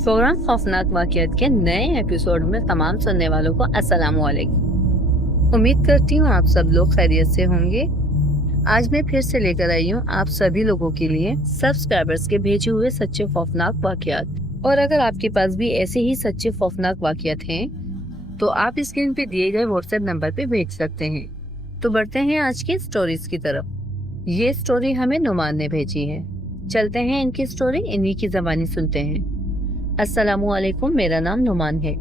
फौरन खौफनाक वाक़यात के नए एपिसोड में तमाम सुनने वालों को अस्सलाम वालेकुम। उम्मीद करती हूँ आप सब लोग खैरियत से होंगे। आज मैं फिर से लेकर आई हूँ आप सभी लोगों के लिए सब्सक्राइबर्स के भेजे हुए सच्चे खौफनाक वाक़यात। और अगर आपके पास भी ऐसे ही सच्चे खौफनाक वाक़यात हैं तो आप स्क्रीन पे दिए गए व्हाट्सएप नंबर पे भेज सकते हैं। तो बढ़ते हैं आज की स्टोरीज की तरफ। ये स्टोरी हमें नुमान ने भेजी है। चलते हैं इनकी स्टोरी इन्हीं की ज़बानी सुनते हैं। अस्सलामुअलैकुम, मेरा नाम नुमान है।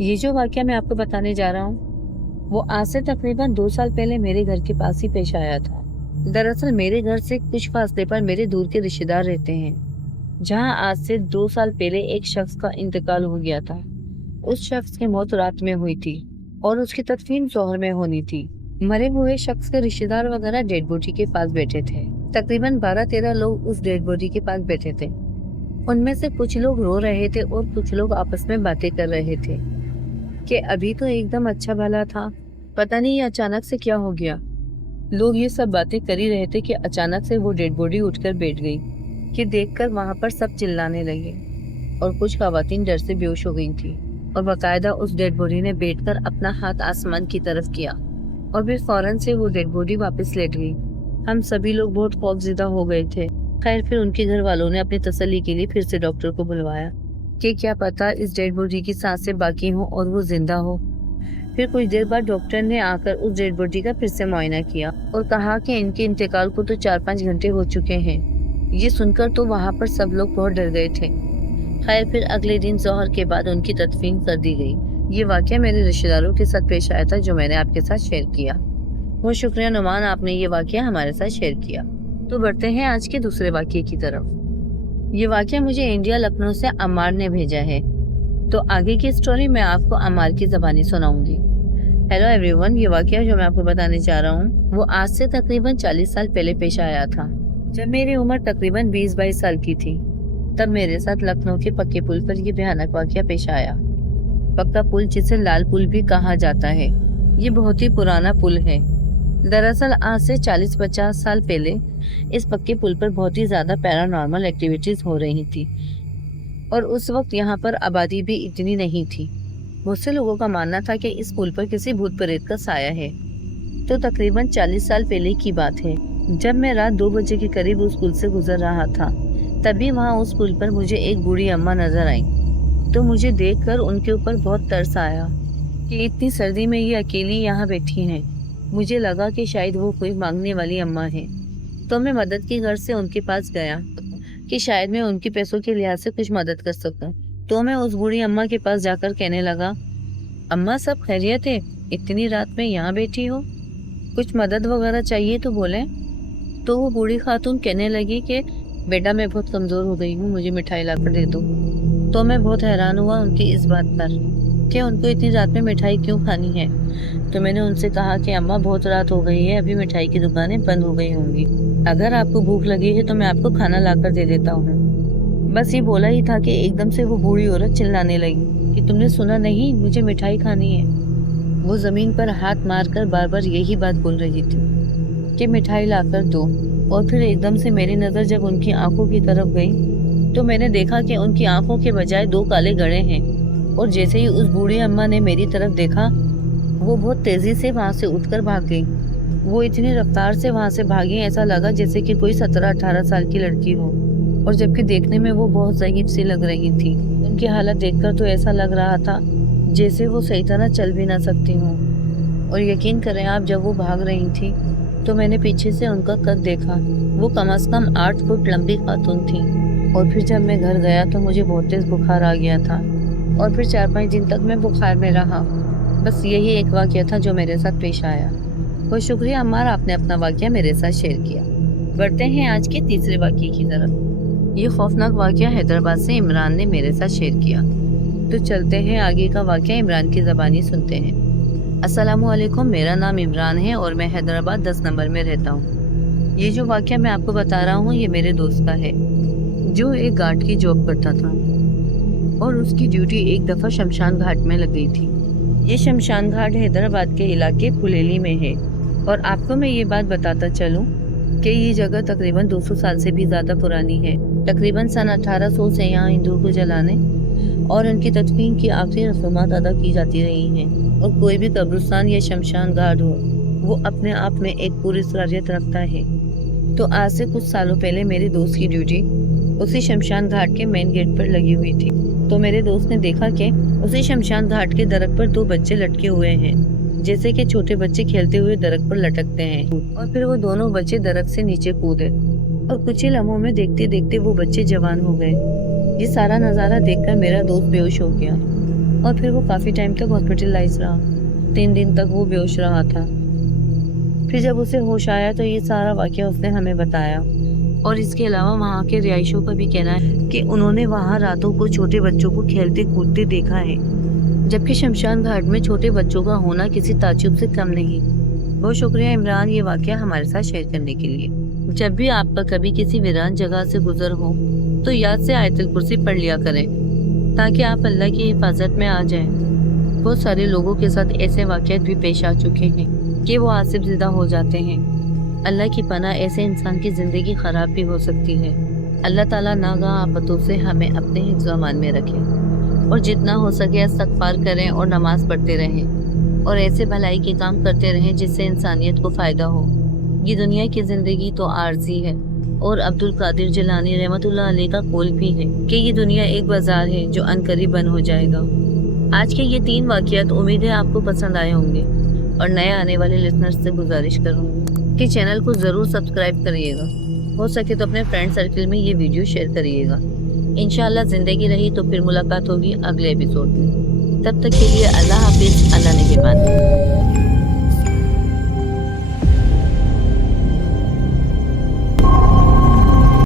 ये जो वाक़या मैं आपको बताने जा रहा हूँ वो आज से तकरीबन 2 साल पहले मेरे घर के पास ही पेश आया था। दरअसल मेरे घर से कुछ फासले पर मेरे दूर के रिश्तेदार रहते हैं, जहाँ आज से 2 साल पहले एक शख्स का इंतकाल हो गया था। उस शख्स की मौत रात में हुई थी और उसकी तदफीन ज़ोहर में होनी थी। मरे हुए शख्स के रिश्तेदार वगैरह डेड बॉडी के पास बैठे थे। तकरीबन 12-13 लोग उस डेड बॉडी के पास बैठे थे। उनमें से कुछ लोग रो रहे थे और कुछ लोग आपस में बातें कर रहे थे कि अभी तो एकदम अच्छा भला था, पता नहीं ये अचानक से क्या हो गया। लोग ये सब बातें कर ही रहे थे कि अचानक से वो डेड बॉडी उठकर बैठ गई कि देखकर वहां पर सब चिल्लाने लगे और कुछ खवातीन डर से बेहोश हो गई थी और बाकायदा उस डेड बॉडी ने बैठकर अपना हाथ आसमान की तरफ किया और फिर फौरन से वो डेड बॉडी वापस लेट गई। हम सभी लोग बहुत खौफजदा हो गए थे। खैर फिर उनके घर वालों ने अपनी तसल्ली के लिए फिर से डॉक्टर को बुलवाया कि क्या पता इस डेड बॉडी की सांसें बाकी हों और वो जिंदा हो। फिर कुछ देर बाद डॉक्टर ने आकर उस डेड बॉडी का फिर से मुआयना किया और कहा कि इनके इंतकाल को तो 4-5 घंटे हो चुके हैं। ये सुनकर तो वहाँ पर सब लोग बहुत डर गए थे। खैर फिर अगले दिन ज़ोहर के बाद उनकी तदफीन कर दी गई। ये वाक़या मेरे रिश्तेदारों के साथ पेश आया था जो मैंने आपके साथ शेयर किया। बहुत शुक्रिया नुमान, आपने ये वाक़या हमारे साथ शेयर किया। तो बढ़ते हैं आज के दूसरे वाक़ये की तरफ। ये वाक़या मुझे इंडिया लखनऊ से अम्मार ने भेजा है। तो आगे की स्टोरी मैं आपको अम्मार की ज़बानी सुनाऊंगी। हेलो एवरीवन, ये वाक़या जो मैं आपको बताने जा रहा हूँ वो आज से तकरीबन 40 साल पहले पेश आया था, जब मेरी उम्र तकरीबन 20-22 साल की थी। तब मेरे साथ लखनऊ के पक्के पुल पर यह भयानक वाक़या पेश आया। पक्का पुल, जिसे लाल पुल भी कहा जाता है, ये बहुत ही पुराना पुल है। दरअसल आज से 40-50 साल पहले इस पक्के पुल पर बहुत ही ज़्यादा पैरानॉर्मल एक्टिविटीज़ हो रही थी और उस वक्त यहाँ पर आबादी भी इतनी नहीं थी। बहुत से लोगों का मानना था कि इस पुल पर किसी भूत प्रेत का साया है। तो तकरीबन 40 साल पहले की बात है, जब मैं रात 2 बजे के करीब उस पुल से गुजर रहा था, तभी वहाँ उस पुल पर मुझे एक बूढ़ी अम्मा नज़र आई। तो मुझे देखकर उनके ऊपर बहुत तरस आया कि इतनी सर्दी में ये अकेली यहाँ बैठी हैं। मुझे लगा कि शायद वो कोई मांगने वाली अम्मा है। तो मैं मदद की गर्ज से उनके पास गया कि शायद मैं उनके पैसों के लिहाज से कुछ मदद कर सकूं। तो मैं उस बूढ़ी अम्मा के पास जाकर कहने लगा, अम्मा सब खैरियत है? इतनी रात में यहाँ बैठी हो, कुछ मदद वगैरह चाहिए तो बोलें। तो वो बूढ़ी खातून कहने लगी कि बेटा मैं बहुत कमज़ोर हो गई हूँ, मुझे मिठाई ला कर दे दो। तो मैं बहुत हैरान हुआ उनकी इस बात पर कि उनको इतनी रात में मिठाई क्यों खानी है। तो मैंने उनसे कहा कि अम्मा बहुत रात हो गई है, अभी मिठाई की दुकानें बंद हो गई होंगी, अगर आपको भूख लगी है तो मैं आपको खाना लाकर दे देता हूँ। बस ये बोला ही था कि एकदम से वो बूढ़ी औरत चिल्लाने लगी कि तुमने सुना नहीं, मुझे मिठाई खानी है। वो ज़मीन पर हाथ मारकर बार बार यही बात बोल रही थी कि मिठाई लाकर दो। और फिर एकदम से मेरी नज़र जब उनकी आंखों की तरफ गई तो मैंने देखा कि उनकी आंखों के बजाय 2 काले गड़े हैं। और जैसे ही उस बूढ़ी अम्मा ने मेरी तरफ देखा, वो बहुत तेज़ी से वहाँ से उठकर भाग गई। वो इतनी रफ्तार से वहाँ से भागी, ऐसा लगा जैसे कि कोई 17-18 साल की लड़की हो, और जबकि देखने में वो बहुत ज़ईफ़ सी लग रही थी। उनकी हालत देखकर तो ऐसा लग रहा था जैसे वो सही तरह चल भी ना सकती हों। और यकीन करें आप, जब वो भाग रही थी तो मैंने पीछे से उनका कद देखा। वो कम से कम 8 फुट लंबी खातून थी। और फिर जब मैं घर गया तो मुझे बहुत तेज़ बुखार आ गया था और फिर 4-5 दिन तक मैं बुखार में रहा। बस यही एक वाक़या था जो मेरे साथ पेश आया। बहुत शुक्रिया अम्मार, आपने अपना वाक़या मेरे साथ शेयर किया। बढ़ते हैं आज के तीसरे वाक़ये की तरफ। ये खौफनाक वाक़या हैदराबाद से इमरान ने मेरे साथ शेयर किया। तो चलते हैं आगे का वाक़या इमरान की ज़बानी सुनते हैं। अस्सलामुअलैकुम, मेरा नाम इमरान है और मैं हैदराबाद 10 नंबर में रहता हूँ। ये जो वाक़या मैं आपको बता रहा हूँ ये मेरे दोस्त का है, जो एक गार्ड की जॉब करता था और उसकी ड्यूटी एक दफ़ा शमशान घाट में लग गई थी। ये शमशान घाट हैदराबाद के इलाके फुलेली में है। और आपको मैं ये बात बताता चलूँ कि ये जगह तकरीबन 200 साल से भी ज़्यादा पुरानी है। तकरीबन सन 1800 से यहाँ हिंदुओं को जलाने اور ان کی تدفین کی آخری رسومات ادا کی جاتی رہی ہیں، اور کوئی بھی قبرستان یا شمشان گھاٹ ہو وہ اپنے آپ میں ایک پوری اسراریت رکھتا ہے۔ تو آج سے کچھ سالوں پہلے میری دوست کی ڈیوٹی اسی شمشان گھاٹ کے مین گیٹ پر لگی ہوئی تھی، تو میرے دوست نے دیکھا کہ اسی شمشان گھاٹ کے درخت پر 2 بچے لٹکے ہوئے ہیں، جیسے کہ چھوٹے بچے کھیلتے ہوئے درخت پر لٹکتے ہیں، اور پھر وہ دونوں بچے درخت سے نیچے کودے اور کچھ ہی لمحوں میں دیکھتے دیکھتے وہ بچے جوان ہو گئے۔ یہ سارا نظارہ دیکھ کر میرا دوست بے ہوش ہو گیا، اور پھر وہ کافی ٹائم تک ہاسپٹلائز رہا۔ 3 دن تک وہ بے ہوش رہا تھا۔ پھر جب اسے ہوش آیا تو یہ سارا واقعہ اس نے ہمیں بتایا، اور اس کے علاوہ وہاں کے رہائشیوں کا بھی کہنا ہے کہ انہوں نے وہاں راتوں کو چھوٹے بچوں کو کھیلتے کودتے دیکھا ہے، جبکہ شمشان گھاٹ میں چھوٹے بچوں کا ہونا کسی تعجب سے کم نہیں۔ بہت شکریہ عمران یہ واقعہ ہمارے ساتھ شیئر کرنے کے لیے۔ جب بھی آپ کا کبھی کسی ویران جگہ سے گزر ہو تو یاد سے آیت الکرسی پڑھ لیا کریں تاکہ آپ اللہ کی حفاظت میں آ جائیں۔ بہت سارے لوگوں کے ساتھ ایسے واقعات بھی پیش آ چکے ہیں کہ وہ آصف زدہ ہو جاتے ہیں۔ اللہ کی پناہ، ایسے انسان کی زندگی خراب بھی ہو سکتی ہے۔ اللہ تعالیٰ ناگہاں آفتوں سے ہمیں اپنے حفظ و امان میں رکھے، اور جتنا ہو سکے استغفار کریں اور نماز پڑھتے رہیں، اور ایسے بھلائی کے کام کرتے رہیں جس سے انسانیت کو فائدہ ہو۔ یہ دنیا کی زندگی تو عارضی ہے، اور عبد القادر جیلانی رحمۃ اللہ علیہ کا قول بھی ہے کہ یہ دنیا ایک بازار ہے جو عنقریب بند ہو جائے گا۔ آج کے یہ 3 واقعات امید ہے آپ کو پسند آئے ہوں گے، اور نئے آنے والے لسنرز سے گزارش کروں گی کہ چینل کو ضرور سبسکرائب کریے گا، ہو سکے تو اپنے فرینڈ سرکل میں یہ ویڈیو شیئر کریے گا۔ انشاءاللہ زندگی رہی تو پھر ملاقات ہوگی اگلے ایپیسوڈ میں۔ تب تک کے لیے اللہ حافظ، اللہ نگہبان۔